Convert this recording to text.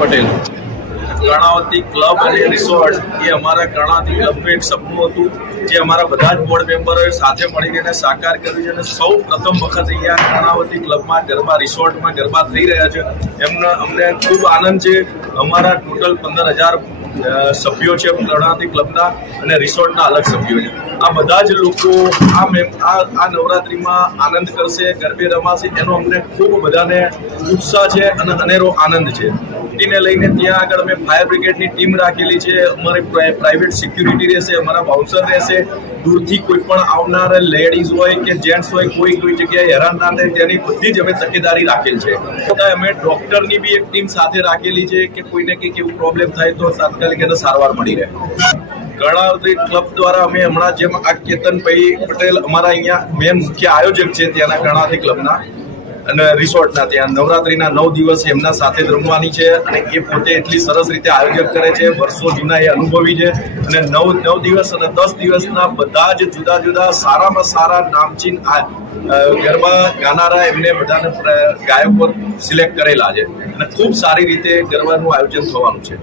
Patel. Karnavati club અને resort, એ અમારા કર્ણાવતી ક્લબનું એક સપનું હતું, જે અમારા બધા જ બોર્ડ મેમ્બરોએ સાથે મળીને સાકાર કર્યું છે અને સૌ પ્રથમ વખત અહીંયા કર્ણાવતી ક્લબમાં ગરબા, રિસોર્ટમાં ગરબા થઈ રહ્યા છે. એમનો અમને ખૂબ આનંદ છે. અમારા ટોટલ પંદર હજાર સભ્યો છે કર્ણાવતી ક્લબના અને રિસોર્ટના અલગ સભ્યો છે. આ બધા જ લોકો આ મેમ, આ આ નવરાત્રિમાં આનંદ કરશે, ગરબે રમાશે. એનો અમને ખૂબ બધાને ઉત્સાહ છે અને અનેરો આનંદ છે. ને લઈને ત્યાં આગળ અમે ફાયર બ્રિગેડની ટીમ રાખેલી છે. અમારી પ્રાઇ- પ્રાઇવેટ સિક્યુરિટી રહેશે, અમારા બાઉન્સર રહેશે. દૂરથી કોઈ પણ આવનાર લેડીઝ હોય કે જેન્ટ્સ હોય, કોઈ કોઈ જગ્યાએ હેરાન ના થાય, તેની બધી જ અમે તકેદારી રાખેલ છે. અમે ડોક્ટરની બી એક ટીમ સાથે રાખેલી છે કે કોઈને કંઈક એવું પ્રોબ્લેમ થાય તો તાત્કાલિક એને સારવાર મળી રહે. કર્ણાવતી ક્લબ દ્વારા અમે હમણાં જેમ આ કેતનભાઈ પટેલ અમારા અહીંયા મેન મુખ્ય આયોજક છે ત્યાંના કર્ણાવતી ક્લબના. અને રિસોર્ટના ત્યાં. નવરાત્રિના નવ દિવસ એમના સાથે જ રમવાની છે અને એ પોતે એટલી સરસ રીતે આયોજન કરે છે. વર્ષો જૂના એ અનુભવી છે. અને નવ નવ દિવસ અને દસ દિવસના બધા જ જુદા જુદા સારામાં સારા નામચીન ગરબા ગાનારા એમને બધાને ગાયકો સિલેક્ટ કરેલા છે. અને ખૂબ સારી રીતે ગરબાનું આયોજન થવાનું છે.